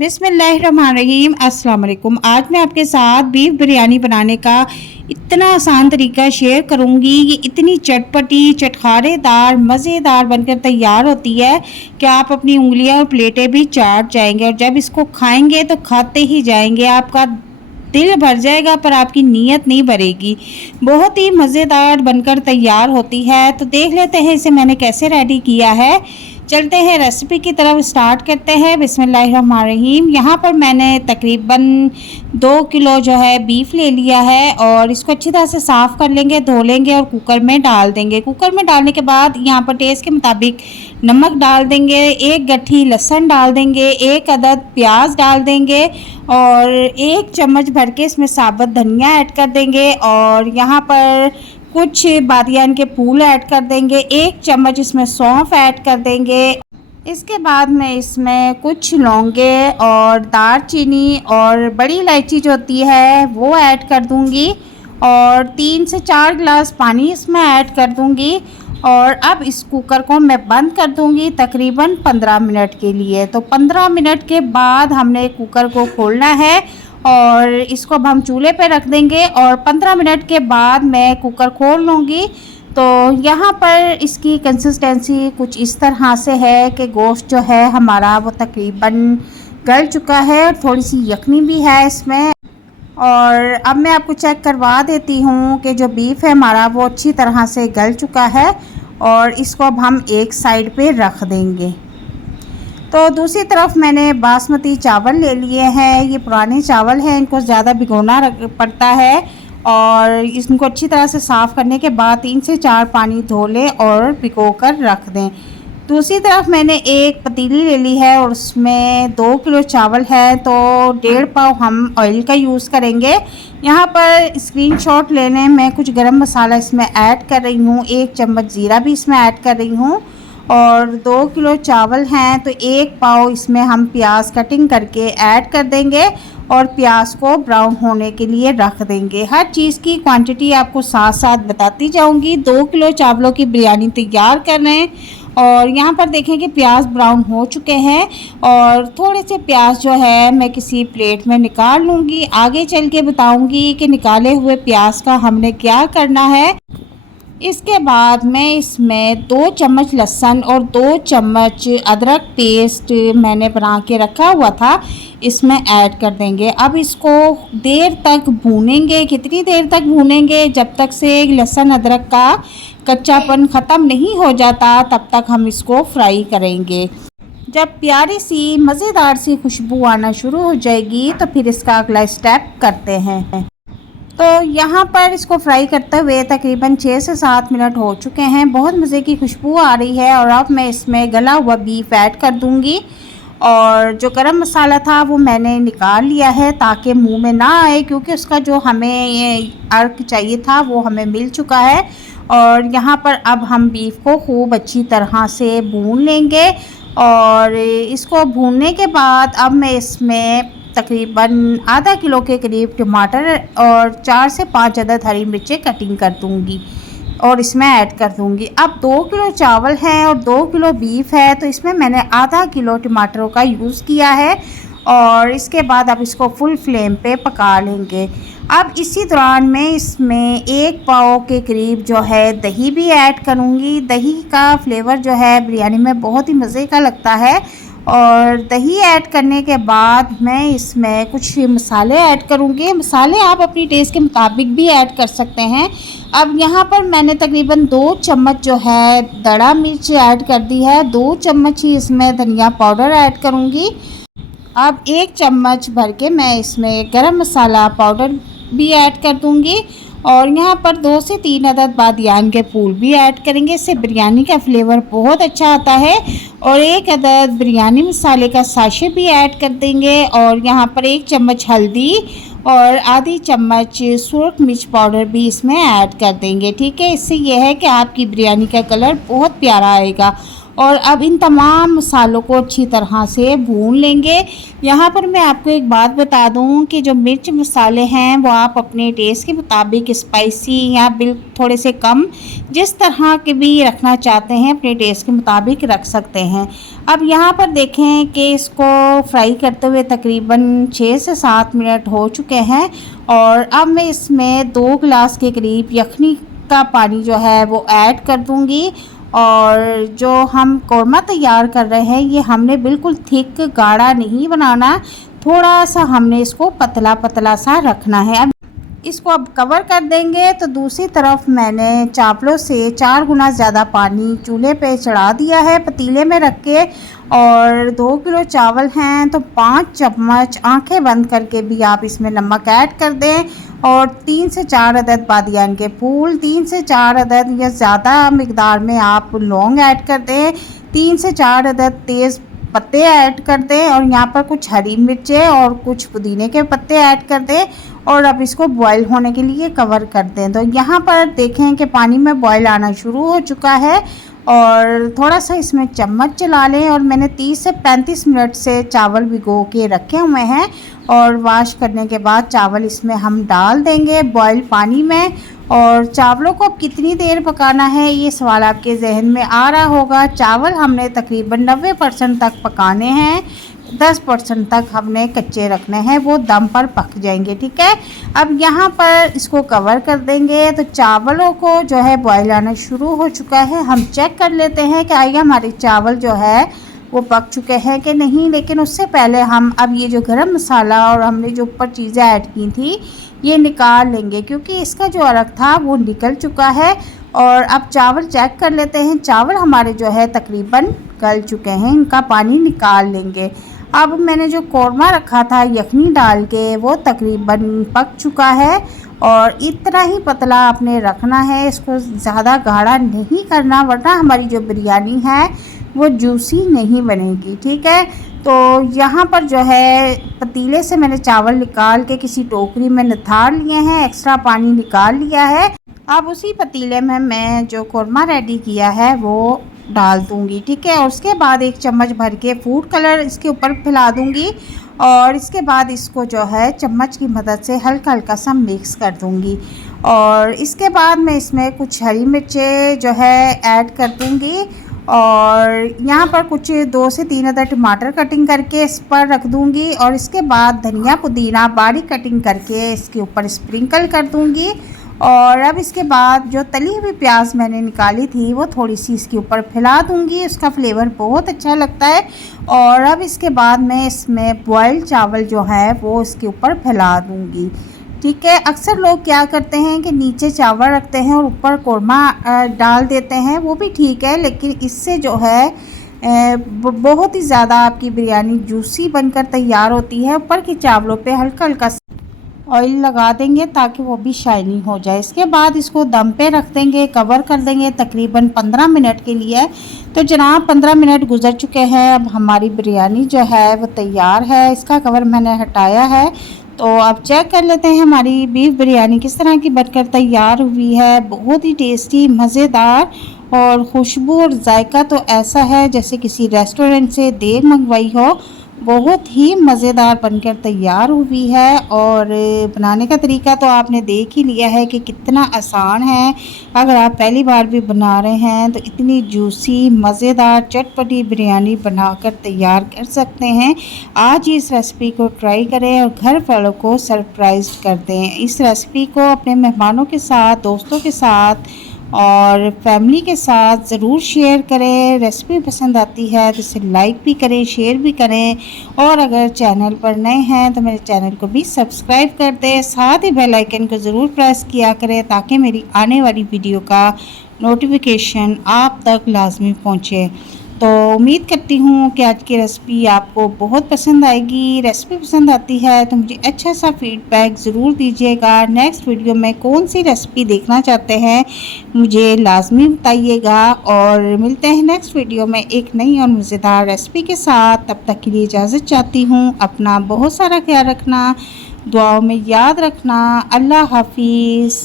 बिस्मिल्लाहिर्रहमानिर्रहीम अस्सलाम वालेकुम। आज मैं आपके साथ बीफ बिरयानी बनाने का इतना आसान तरीका शेयर करूंगी। ये इतनी चटपटी चटखारेदार मज़ेदार बनकर तैयार होती है कि आप अपनी उंगलियां और प्लेटें भी चाट जाएंगे और जब इसको खाएंगे तो खाते ही जाएंगे। आपका दिल भर जाएगा पर आपकी नीयत नहीं भरेगी। बहुत ही मज़ेदार बनकर तैयार होती है। तो देख लेते हैं इसे मैंने कैसे रेडी किया है। चलते हैं रेसिपी की तरफ, स्टार्ट करते हैं। बिस्मिल्लाहिर्रहमानिर्रहीम। यहाँ पर मैंने तकरीबन 2 किलो जो है बीफ ले लिया है और इसको अच्छी तरह से साफ़ कर लेंगे, धो लेंगे और कुकर में डाल देंगे। कुकर में डालने के बाद यहाँ पर टेस्ट के मुताबिक नमक डाल देंगे, 1 गट्ठी लहसुन डाल देंगे, 1 अदद प्याज डाल देंगे और 1 चम्मच भर के इसमें साबुत धनिया ऐड कर देंगे और यहाँ पर कुछ बादियान के फूल ऐड कर देंगे, 1 चम्मच इसमें सौंफ ऐड कर देंगे। इसके बाद मैं इसमें कुछ लौंगे और दालचीनी और बड़ी इलायची जो होती है वो ऐड कर दूंगी और 3 से 4 गिलास पानी इसमें ऐड कर दूंगी और अब इस कुकर को मैं बंद कर दूंगी तकरीबन 15 मिनट के लिए। तो 15 मिनट के बाद हमने कुकर को खोलना है और इसको अब हम चूल्हे पे रख देंगे और 15 मिनट के बाद मैं कुकर खोल लूँगी। तो यहाँ पर इसकी कंसिस्टेंसी कुछ इस तरह से है कि गोश्त जो है हमारा वो तकरीबन गल चुका है और थोड़ी सी यखनी भी है इसमें। और अब मैं आपको चेक करवा देती हूँ कि जो बीफ है हमारा वो अच्छी तरह से गल चुका है और इसको अब हम एक साइड पे रख देंगे। तो दूसरी तरफ मैंने बासमती चावल ले लिए हैं। ये पुराने चावल हैं, इनको ज़्यादा भिगोना पड़ता है और इनको अच्छी तरह से साफ़ करने के बाद 3 से 4 पानी धो लें और भिगो कर रख दें। दूसरी तरफ मैंने एक पतीली ले ली है और उसमें 2 किलो चावल है तो 1.5 पाव हम ऑयल का यूज़ करेंगे। यहाँ पर स्क्रीनशॉट लेने में कुछ गरम मसाला इसमें ऐड कर रही हूँ, 1 चम्मच ज़ीरा भी इसमें ऐड कर रही हूँ और 2 किलो चावल हैं तो 1 पाव इसमें हम प्याज कटिंग करके ऐड कर देंगे और प्याज को ब्राउन होने के लिए रख देंगे। हर चीज़ की क्वांटिटी आपको साथ साथ बताती जाऊंगी। 2 किलो चावलों की बिरयानी तैयार कर रहे हैं और यहाँ पर देखें कि प्याज ब्राउन हो चुके हैं और थोड़े से प्याज जो है मैं किसी प्लेट में निकाल लूँगी। आगे चल के बताऊँगी कि निकाले हुए प्याज का हमने क्या करना है। इसके बाद मैं इसमें 2 चम्मच लहसुन और 2 चम्मच अदरक पेस्ट मैंने बना के रखा हुआ था इसमें ऐड कर देंगे। अब इसको देर तक भूनेंगे। कितनी देर तक भूनेंगे? जब तक से लहसुन अदरक का कच्चापन ख़त्म नहीं हो जाता तब तक हम इसको फ्राई करेंगे। जब प्यारी सी मज़ेदार सी खुशबू आना शुरू हो जाएगी तो फिर इसका अगला स्टेप करते हैं। तो यहाँ पर इसको फ्राई करते हुए तकरीबन 6 से 7 मिनट हो चुके हैं। बहुत मज़े की खुशबू आ रही है और अब मैं इसमें गला हुआ बीफ ऐड कर दूँगी और जो गरम मसाला था वो मैंने निकाल लिया है ताकि मुंह में ना आए, क्योंकि उसका जो हमें अर्क चाहिए था वो हमें मिल चुका है। और यहाँ पर अब हम बीफ को खूब अच्छी तरह से भून लेंगे और इसको भूनने के बाद अब मैं इसमें तकरीबन आधा किलो के करीब टमाटर और 4 से 5 अदद हरी मिर्चें कटिंग कर दूंगी और इसमें ऐड कर दूंगी। अब 2 किलो चावल हैं और 2 किलो बीफ है तो इसमें मैंने आधा किलो टमाटरों का यूज़ किया है और इसके बाद अब इसको फुल फ्लेम पे पका लेंगे। अब इसी दौरान मैं इसमें 1 पाव के करीब जो है दही भी ऐड करूँगी। दही का फ्लेवर जो है बिरयानी में बहुत ही मज़े का लगता है और दही ऐड करने के बाद मैं इसमें कुछ मसाले ऐड करूँगी। मसाले आप अपनी टेस्ट के मुताबिक भी ऐड कर सकते हैं। अब यहाँ पर मैंने तकरीबन 2 चम्मच जो है दड़ा मिर्च ऐड कर दी है, 2 चम्मच ही इसमें धनिया पाउडर ऐड करूँगी। अब 1 चम्मच भर के मैं इसमें गरम मसाला पाउडर भी ऐड कर दूँगी और यहाँ पर 2 से 3 अदद बादियान के फूल भी ऐड करेंगे। इससे बिरयानी का फ्लेवर बहुत अच्छा आता है और 1 अदद बिरयानी मसाले का साशे भी ऐड कर देंगे और यहाँ पर 1 चम्मच हल्दी और आधी चम्मच सुरख मिर्च पाउडर भी इसमें ऐड कर देंगे। ठीक है, इससे यह है कि आपकी बिरयानी का कलर बहुत प्यारा आएगा और अब इन तमाम मसालों को अच्छी तरह से भून लेंगे। यहाँ पर मैं आपको एक बात बता दूँ कि जो मिर्च मसाले हैं वो आप अपने टेस्ट के मुताबिक स्पाइसी या थोड़े से कम जिस तरह के भी रखना चाहते हैं अपने टेस्ट के मुताबिक रख सकते हैं। अब यहाँ पर देखें कि इसको फ्राई करते हुए तकरीबन 6 से 7 मिनट हो चुके हैं और अब मैं इसमें 2 गिलास के करीब यखनी का पानी जो है वो ऐड कर दूँगी। और जो हम कौरमा तैयार कर रहे हैं ये हमने बिल्कुल थिक गाढ़ा नहीं बनाना, थोड़ा सा हमने इसको पतला पतला सा रखना है। अब इसको अब कवर कर देंगे। तो दूसरी तरफ मैंने चावलों से 4 गुना ज़्यादा पानी चूल्हे पे चढ़ा दिया है पतीले में रख के, और 2 किलो चावल हैं तो 5 चम्मच आंखें बंद करके भी आप इसमें नमक ऐड कर दें, और 3 से 4 अदद बादियान के फूल, 3 से 4 अदद या ज़्यादा मकदार में आप लौंग ऐड कर दें, 3 से 4 अदद तेज़ पत्ते ऐड कर दें, और यहाँ पर कुछ हरी मिर्चें और कुछ पुदीने के पत्ते ऐड कर दें, और अब इसको बॉईल होने के लिए कवर कर दें। तो यहाँ पर देखें कि पानी में बॉईल आना शुरू हो चुका है, और थोड़ा सा इसमें चम्मच चला लें, और मैंने 30 से 35 मिनट से चावल भिगो के रखे हुए हैं, और वॉश करने के बाद चावल इसमें हम डाल देंगे बॉईल पानी में। और चावलों को अब कितनी देर पकाना है ये सवाल आपके जहन में आ रहा होगा। चावल हमने तकरीबन 90% तक पकाने हैं, 10% तक हमने कच्चे रखने हैं, वो दम पर पक जाएंगे। ठीक है, अब यहाँ पर इसको कवर कर देंगे। तो चावलों को जो है बॉईल आना शुरू हो चुका है। हम चेक कर लेते हैं कि आइए हमारे चावल जो है वो पक चुके हैं कि नहीं। लेकिन उससे पहले हम अब ये जो गरम मसाला और हमने जो ऊपर चीज़ें ऐड की थी ये निकाल लेंगे, क्योंकि इसका जो अरक था वो निकल चुका है। और अब चावल चेक कर लेते हैं। चावल हमारे जो है तकरीबन गल चुके हैं, इनका पानी निकाल लेंगे। अब मैंने जो कौरमा रखा था यखनी डाल के वो तकरीबन पक चुका है, और इतना ही पतला आपने रखना है, इसको ज़्यादा गाढ़ा नहीं करना, वरना हमारी जो बिरयानी है वो जूसी नहीं बनेगी। ठीक है, तो यहाँ पर जो है पतीले से मैंने चावल निकाल के किसी टोकरी में निथार लिए हैं, एक्स्ट्रा पानी निकाल लिया है। अब उसी पतीले में मैं जो कौरमा रेडी किया है वो डाल दूंगी। ठीक है, और उसके बाद 1 चम्मच भर के फूड कलर इसके ऊपर फैला दूंगी, और इसके बाद इसको जो है चम्मच की मदद से हल्का हल्का सा मिक्स कर दूंगी। और इसके बाद मैं इसमें कुछ हरी मिर्चें जो है ऐड कर दूंगी, और यहाँ पर कुछ 2 से 3 अदर टमाटर कटिंग करके इस पर रख दूंगी, और इसके बाद धनिया पुदीना बारीक कटिंग करके इसके ऊपर स्प्रिंकल कर दूंगी। और अब इसके बाद जो तली हुई प्याज मैंने निकाली थी वो थोड़ी सी इसके ऊपर फैला दूंगी, उसका फ्लेवर बहुत अच्छा लगता है। और अब इसके बाद मैं इसमें बॉयल चावल जो है वो इसके ऊपर फैला दूंगी। ठीक है, अक्सर लोग क्या करते हैं कि नीचे चावल रखते हैं और ऊपर कौरमा डाल देते हैं, वो भी ठीक है, लेकिन इससे जो है बहुत ही ज़्यादा आपकी बिरयानी जूसी बनकर तैयार होती है। ऊपर के चावलों पे हल्का हल्का ऑयल लगा देंगे ताकि वो भी शाइनी हो जाए। इसके बाद इसको दम पे रख देंगे, कवर कर देंगे तकरीबन 15 मिनट के लिए। तो जनाब 15 मिनट गुजर चुके हैं, अब हमारी बिरयानी जो है वो तैयार है। इसका कवर मैंने हटाया है, तो अब चेक कर लेते हैं हमारी बीफ बिरयानी किस तरह की बनकर तैयार हुई है। बहुत ही टेस्टी, मज़ेदार, और खुशबू और जायका तो ऐसा है जैसे किसी रेस्टोरेंट से देर मंगवाई हो। बहुत ही मज़ेदार बनकर तैयार हुई है, और बनाने का तरीका तो आपने देख ही लिया है कि कितना आसान है। अगर आप पहली बार भी बना रहे हैं तो इतनी जूसी मज़ेदार चटपटी बिरयानी बनाकर तैयार कर सकते हैं। आज इस रेसिपी को ट्राई करें और घर वालों को सरप्राइज कर दें। इस रेसिपी को अपने मेहमानों के साथ, दोस्तों के साथ और फैमिली के साथ ज़रूर शेयर करें। रेसिपी पसंद आती है तो इसे लाइक भी करें, शेयर भी करें, और अगर चैनल पर नए हैं तो मेरे चैनल को भी सब्सक्राइब कर दें। साथ ही बेल आइकन को ज़रूर प्रेस किया करें ताकि मेरी आने वाली वीडियो का नोटिफिकेशन आप तक लाजमी पहुँचे। तो उम्मीद करती हूँ कि आज की रेसिपी आपको बहुत पसंद आएगी। रेसिपी पसंद आती है तो मुझे अच्छा सा फीडबैक ज़रूर दीजिएगा। नेक्स्ट वीडियो में कौन सी रेसिपी देखना चाहते हैं मुझे लाजमी बताइएगा, और मिलते हैं नेक्स्ट वीडियो में एक नई और मज़ेदार रेसिपी के साथ। तब तक के लिए इजाज़त चाहती हूँ। अपना बहुत सारा ख्याल रखना, दुआओं में याद रखना। अल्लाह हाफिज़।